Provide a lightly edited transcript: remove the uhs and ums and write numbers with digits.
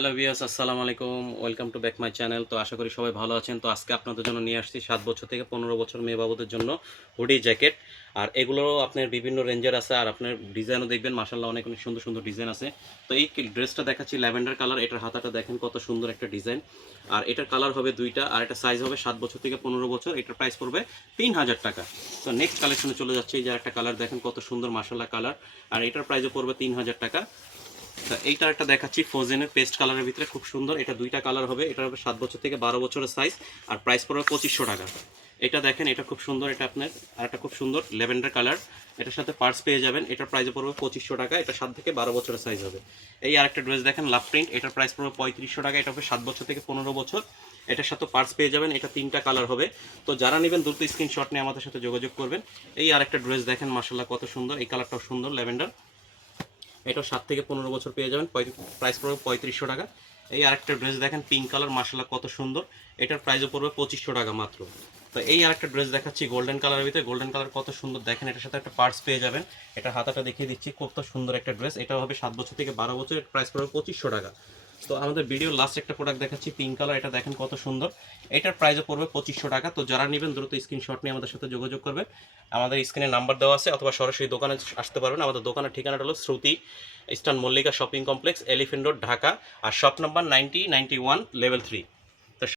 Hello viewers, আসসালামু আলাইকুম। Welcome to back my channel. তো আশা করি সবাই ভালো আছেন। তো আজকে আপনাদের জন্য নিয়ে আসছি 7 বছর থেকে 15 বছর মেয়ে বাবুদের জন্য হুডি জ্যাকেট। আর এগুলো আপনার বিভিন্ন রেঞ্জের আছে, আর আপনার ডিজাইনও দেখবেন মাশাআল্লাহ অনেক অনেক সুন্দর সুন্দর ডিজাইন আছে। তো এই ড্রেসটা দেখাচ্ছি ল্যাভেন্ডার কালার। এটার হাতাটা দেখেন কত সুন্দর একটা ডিজাইন। আর এটার কালার হবে দুইটা, আর এটা সাইজ হবে 7 বছর থেকে 15 বছর। এটার প্রাইস পড়বে 3000 টাকা। তো নেক্সট কালেকশনে চলে যাচ্ছে। এই যে একটা কালার দেখেন কত সুন্দর মাশাআল্লাহ কালার, আর এটার প্রাইসও পড়বে 3000 টাকা। তা এইটা একটা দেখাচ্ছি ফোজেনের পেস্ট কালারের ভিতরে, খুব সুন্দর। এটা দুইটা কালার হবে। এটা হবে 7 বছর থেকে 12 বছরের সাইজ, আর প্রাইস পড়বে 2500 টাকা। এটা দেখেন, এটা খুব সুন্দর। এটা আপনার আর একটা খুব সুন্দর ল্যাভেন্ডার কালার। এটার সাথে পার্স পেয়ে যাবেন। এটার প্রাইস পড়বে 2500 টাকা। এটা 7 থেকে 12 বছরের সাইজ হবে। এই আরেকটা ড্রেস দেখেন লাভ প্রিন্ট। এটার প্রাইস পড়বে 3500 টাকা। এটা হবে 7 বছর থেকে 15 বছর। এটার সাথে পার্স পেয়ে যাবেন। এটা তিনটা কালার হবে। তো যারা নেবেন দ্রুত স্ক্রিনশট নিয়ে আমাদের সাথে যোগাযোগ করবেন। এই আরেকটা ড্রেস দেখেন মাশাআল্লাহ কত সুন্দর। এই কালারটাও সুন্দর ল্যাভেন্ডার। এটাও 7 থেকে 15 বছর পেয়ে যাবেন। প্রাইস পড়বে 3500 টাকা। এই আরেকটা ড্রেস দেখেন পিঙ্ক কালার, মাশাআল্লাহ কত সুন্দর। এটার প্রাইসও পড়বে 2500 টাকা মাত্র। তো এই আরেকটা ড্রেস দেখাচ্ছি গোল্ডেন কালারের ভিতরে। গোল্ডেন কালার কত সুন্দর দেখেন। এটার সাথে একটা পার্স পেয়ে যাবেন। এটা হাতাটা দেখিয়ে দিচ্ছি, কত সুন্দর একটা ড্রেস। এটাও হবে 7 বছর থেকে 12 বছর। এর প্রাইস পড়বে 2500 টাকা। তো আমাদের ভিডিও লাস্ট একটা প্রোডাক্ট দেখাচ্ছি পিঙ্ক কালার। এটা দেখেন কত সুন্দর। এটার প্রাইসও পড়বে 2500 টাকা। তো যারা নেবেন দ্রুত স্ক্রিনশট নিয়ে আমাদের সাথে যোগাযোগ করবে। আমাদের স্ক্রিনে নাম্বার দেওয়া আছে, অথবা সরাসরি দোকানে আসতে পারবেন। আমাদের দোকানের ঠিকানাটা হলো Shruti Eastern Mallika Shopping Complex, Elephant Road, Dhaka. আর শপ নাম্বার 9091 লেভেল 3।